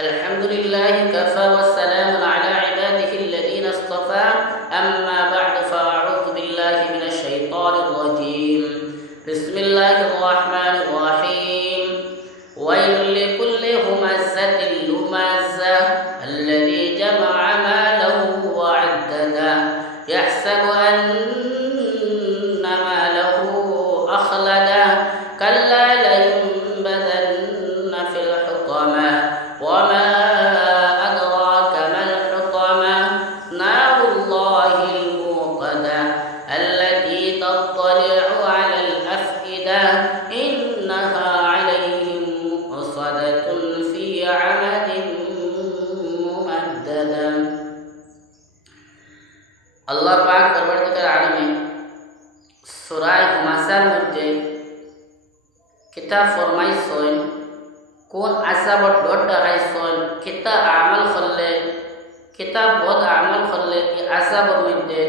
الحمد لله كفى والسلام على عباده الذين اصطفى أما بعد فأعوذ بالله من الشيطان الرجيم بسم الله الرحمن الرحيم ويل لكل همزة لمزة الذي جمع ماله وعدده يحسب أن ماله أخلده كلا لينبذن في الحطمة وما أدراك ما الحطمة نار الله الموقدة التي تطلع على الأفئدة إنها عليهم مؤصدة في عمد ممددة আল্লাহ পাক পরবর্তীকার আলমে সূরা হুমাসার মধ্যে কিতাব ফরমাইছেন কোন আযাবত ডর দেখাইছেন কিতা আমল করলে কিতাব বদ আমল করলে এই আযাবের মধ্যে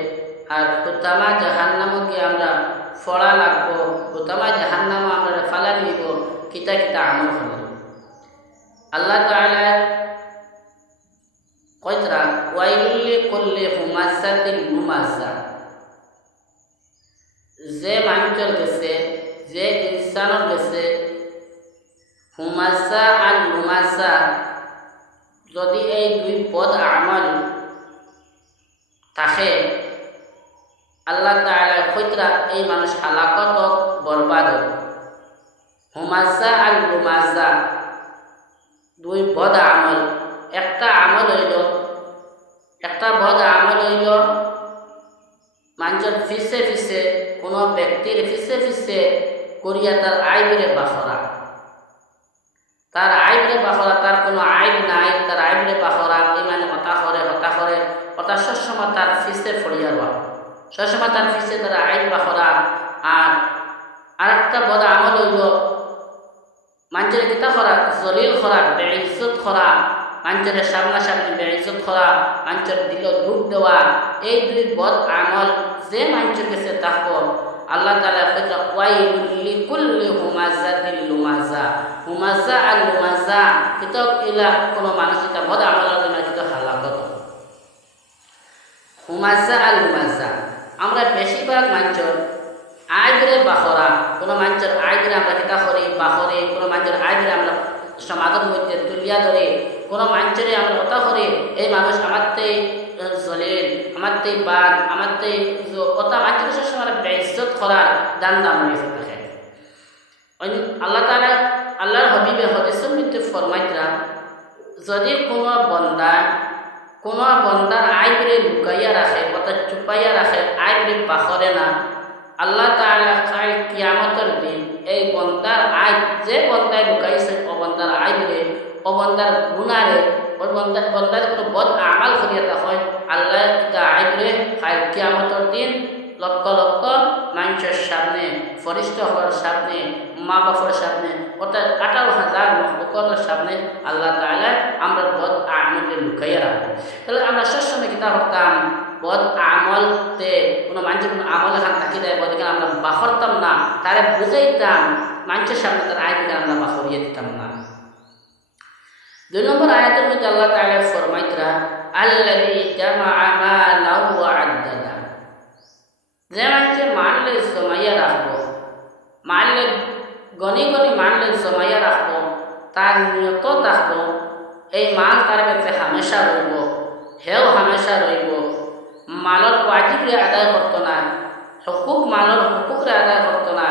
আর হুতামা জাহান্নামকে আমরা ফড়া লাগবো হুতামা জাহান্নাম আমরা ফালা নিব কিতা কিতা আমল করলে আল্লাহ তাআলা কয়তরা ওয়াইলুল লিকুল্লি হুমাযাতিন লুমাযা যে মানুষের গেছে যে ইনসানের গেছে হুমাযা আর লুমাযা যদি এই দুই পদ আমল থাকে আল্লাহ তাআলা কয়তরা এই মানুষ হালাকত বরবাদ হুমাযা আর লুমাযা দুই পদ আমল একটা আমল হইল একটা বদ আমল হইল মানুষের ফিসে ফিসে কোনো ব্যক্তির ফিসে ফিসে করিয়া তার আইবরে বাখরা তার আইবরে বাখরা তার কোনো আইব নাই তার আইবরে বাখরা এই মানে হতা করে হতা সবসময় তার ফিসে ফড়িয়া বা সবসময় তার ফিসে তার আইব বাখরা আর একটা বদ আমল হইল মানুষের কিতা করা জলিল করা বেইজ্জত করা মানুষের সামনাসামনি বেইজ্জত করা মানুষের দিল দুঃখ দেওয়া এই দুই বদ আমল যে মানুষের কাছে থাকবো আল্লাহ তাআলা কইরা ওয়াইলুল লিকুল্লি হুমাযাতিন লুমাযা হুমাযা আর লুমাযা কিতা ইলা কোন মানুষ এটা বদ আমলের জন্য কিতা হালাকত হুমাযা আর লুমাযা আমরা বেশিরভাগ মানুষের আইবরে বাখরা কোন মানুষের আইবরে আমরা কিতা করি বাখরে কোন মানুষের আইবরে আমরা সমাজের মধ্যে তুলিয়া ধরে কোনো মানুষের আমরা কথা করি এই মানুষ আমারতে জলিল আমারতে বাদ আমারতে কথা মানুষের সময় বেইজ্জত করার দান দামে থাকে আল্লাহ তাআলা আল্লাহর হাবিবে হাদিসের মধ্যে ফরমাইতরা যদি কোনো বন্দার আইবরে লুকাইয়া রাখে কথা চুপাইয়া রাখে আইবরে বাখরে না আল্লাহ তাআলা কাল কিয়ামতের দিন এই বন্দার আইব যে বন্দায় লুকাইছে ও বন্দার আইবরে ও বন্দার গুনারে ও বন্দার কোনো বদ আমাল করিয়া তা হয় আল্লাহ তা আইবরে কাল কিয়ামতের দিন লক্ষ লক্ষ মানুষের সামনে ফরিস্তা হওয়ার সামনে মা বাবার সামনে অর্থাৎ 18,000 মখলুকাতের সামনে আল্লাহ তাআলা আমরা বদ আমলকে লুকাইয়া রাখবো তাহলে আমরা সবসময় কিতা করতাম বদ আমলতে কোনো মানুষের কোনো আমল এখান থাকি দেয় বদ এখানে আমরা বাখরতাম না তারে বুঝাইতাম মানুষের সামনে তার আইনকে আমরা বাখরিয়ে দিতাম না 2 নম্বর আয়াতের মধ্যে আল্লাহ তাআলা ফরমাইতরা আল্লাযী জামাআ মালাহু ওয়া আদ্দাদা যে মানুষের মানলে জমাইয়া রাখবো মানলে গনি মানলে জমাইয়া রাখবো তার নিয়ত থাকবো এই মাল তার কাছে হামেশা রইব হেও হামেশা রইব মালর ওয়াজিবরে আদায় করতো না মালর হুকুকরে আদায় করতো না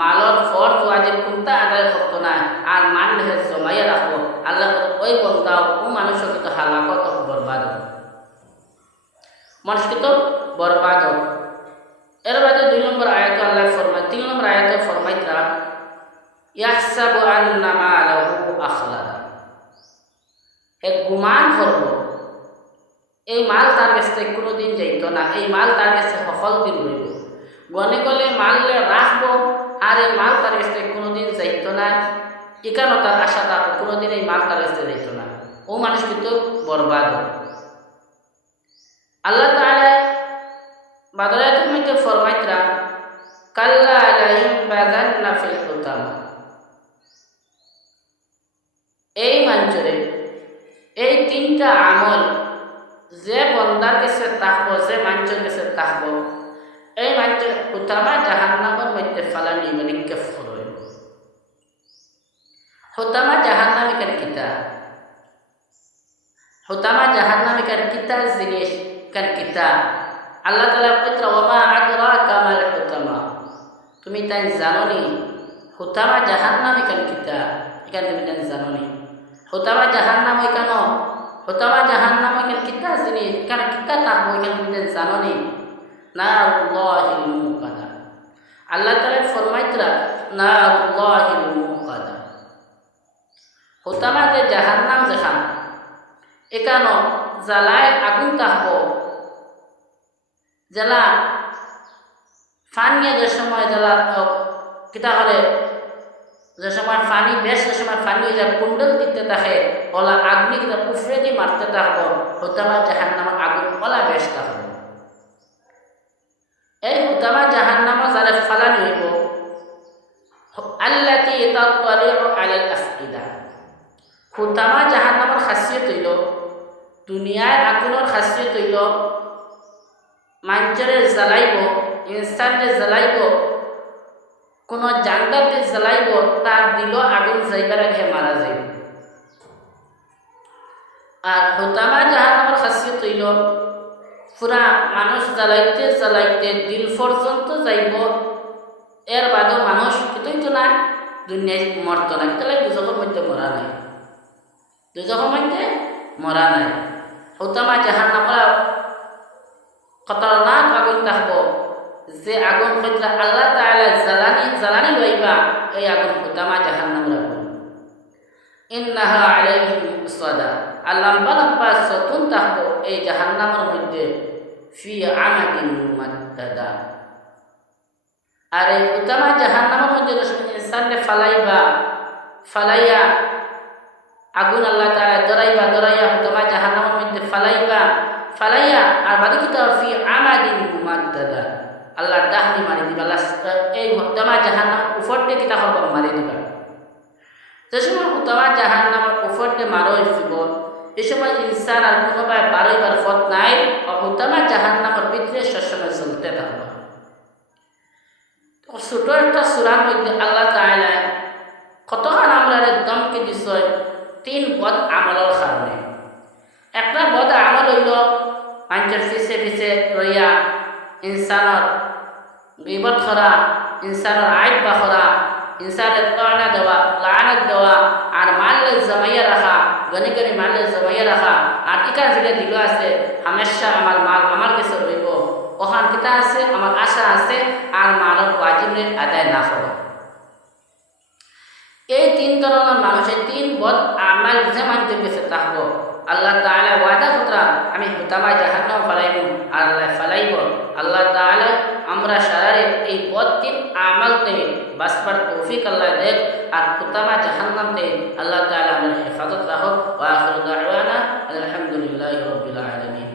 মালর ফরজ ওয়াজিব কোনটা আদায় করতো না আর মানলে জমাইয়া রাখবো আল্লাহ ওই বন্দাও ও মানুষকে তো হালাকত বরবাদ মানুষকে তো বরবাদ এর বাদে 2 নম্বর আয়াতে আল্লাহ ফরমায় 3 নম্বর আয়াতে ফরমাইতরা ইয়াহসাবু আন্না মালাহু আখলাদা এক গুমান করব এই মাল তার কাছে কোনোদিন যাইত না এই মাল তার কাছে সফল দিন রইব গনে গলে মাললে রাখবো আর এই মাল তার কাছে কোনোদিন যাইত না এখানে তার আশা থাকবো কোনোদিন এই মাল তার কাছে যাইত না ও মানুষ কিন্তু বরবাদ আল্লাহ তাআলা বাদরাতের মধ্যে ফরমাইতরা কাল্লা লাইনবাযান্না ফিল হুতামা এই মানুষের তিনটা আমল যে বন্দার কাছে থাকবো, যে মানুষের কাছে থাকবো, এই মানুষের হুতামা জাহান্নামের মধ্যে ফালানি মানে কেফ করবে। হুতামা জাহান্নামী কেন কিতা? হুতামা জাহান্নামী কেন কিতা জিনিস কেন কিতা? আল্লাহ তাআলা কইতরা ওয়া আদরাকা মাল হুতামা, তুমি তাই জানোনি হুতামা জাহান্নামী কেন কিতা? এখানে তুমি তাই জানোনি হুতামা জাহান্নাম ওই কেন? হুতামা জাহান্নাম ওই কেন কিতা জিনিস কেন কিতা থাকবো এখানে তুমি তাই জানোনি? নারুল্লাহিল মুকাদা, আল্লাহ তাআলা ফরমাইতরা নারুল্লাহিল মুকাদা, হুতামা যে জাহান্নাম যেখান এখানো জ্বালায় আগুন থাকবো, জ্বালা ফানিয়ে যে সময় জ্বালা কিতা হলে যে সময় ফানি বেশ যে সময় ফানি হয়ে যায় কুণ্ডল দিতে থাকে ওলা আগ্নি কিতা উফরে দিয়ে মারতে থাকবো, হুতামা জাহান্নামের আগুন ওলা বেশ থাকবো। এই হুতামা জাহান্নামে যারা ফালানি হইব আল্লাতী তাত্তালিউ আলাল আফইদা, হুতামা জাহান্নামের খাসিয়ত হইল দুনিয়ার আগুনের খাসিয়ত হইল মানুষের জ্বালাইব, ইনসানরে জ্বালাইব, কোন জান্নাতে জ্বালাইব তার দিল আগুন যাইবার আগে মারা যাইব। আর হুতামা জাহান্নামের খাসিয়ত হইল পুরা মানুষ জ্বালাইতে জ্বালাইতে দিল পর্যন্ত যাইব, এর বাদেও মানুষ কিছুই তো না দুনিয়ায় মরত না, তাহলে দুজকের মধ্যে মরা নাই, দুজকের মধ্যে মরা নাই। হুতামা জাহান্নামের খতরনাক আগুন থাকবো, যে আগুন কইতরা আল্লাহ তাআলা জ্বালানি লইবা, এই আগুন হুতামা জাহান্নামের আগুন। ইন্নাহা আলাইহিম মুসাদা, আর লম্বা লম্বা সতুন থাকবো এই জাহান্নামের মধ্যে, ফি আমাদিন মুমাদ্দাদা। আর এই হুতামা জাহান্নামের মধ্যে যখন ইনসানকে ফালাইয়া আগুন আল্লাহ তাআলা দরাইয়া হুতামা জাহান্নামের মধ্যে ফালাইয়া আর বাকি কিতা ফি আমাদিন মুমাদ্দাদা, আল্লাহ ডাহনি মারি দিবা, এই হুতামা জাহান্নাম উপর দিয়ে কিতা হব মারি দিবা। যে সময় হুতামা জাহান্নামের উপর দিয়ে মারো হইব এই সময় ইনসান আর কোনোভাবে বারোইবার পথ নাই, হুতামা জাহান্নামের ভিতরে সবসময় চলতে থাকবে। ছোট একটা সূরার মধ্যে আল্লাহ তাআলা কতক্ষণ আমরা দমকে দিছে তিন বদ আমলের কারণে। একটা বদ আমল হইল মানুষের পিছে পিছে রইয়া ইনসানের গীবত করা, ইনসানের আইব বা করা, ইনসানের তানা দেওয়া, লানত দেওয়া, আর মাললে জমাইয়া রাখা, গনি গনি মাললে জমাইয়া রাখা। আর ইকার যেটা দিল আছে হামেশা আমার মাল আমার কাছে রইব, ওখান কিতা আছে আমার আশা আছে, আর মালের ওয়াজিব আদায় না করা। এই তিন ধরনের মানুষের তিন বদ আমাল যে মানুষের কাছে থাকবো, আল্লাহ তাআলা ওয়াদা করা আমি হুতামা জাহান্নাম ফালাইব, আর আল্লাহ ফালাইব। আল্লাহ তাআলা আমরা সারারে এই বদ তিন আমাল থেকে বাঁচবার তৌফিক আল্লাহ দেখ, আর হুতামা জাহান্নাম থেকে আল্লাহ তাআলা আমাদের হেফাজত রাখো। ওয়া আখিরু দাওয়ানা আলহামদুলিল্লাহি রাব্বিল আলামিন।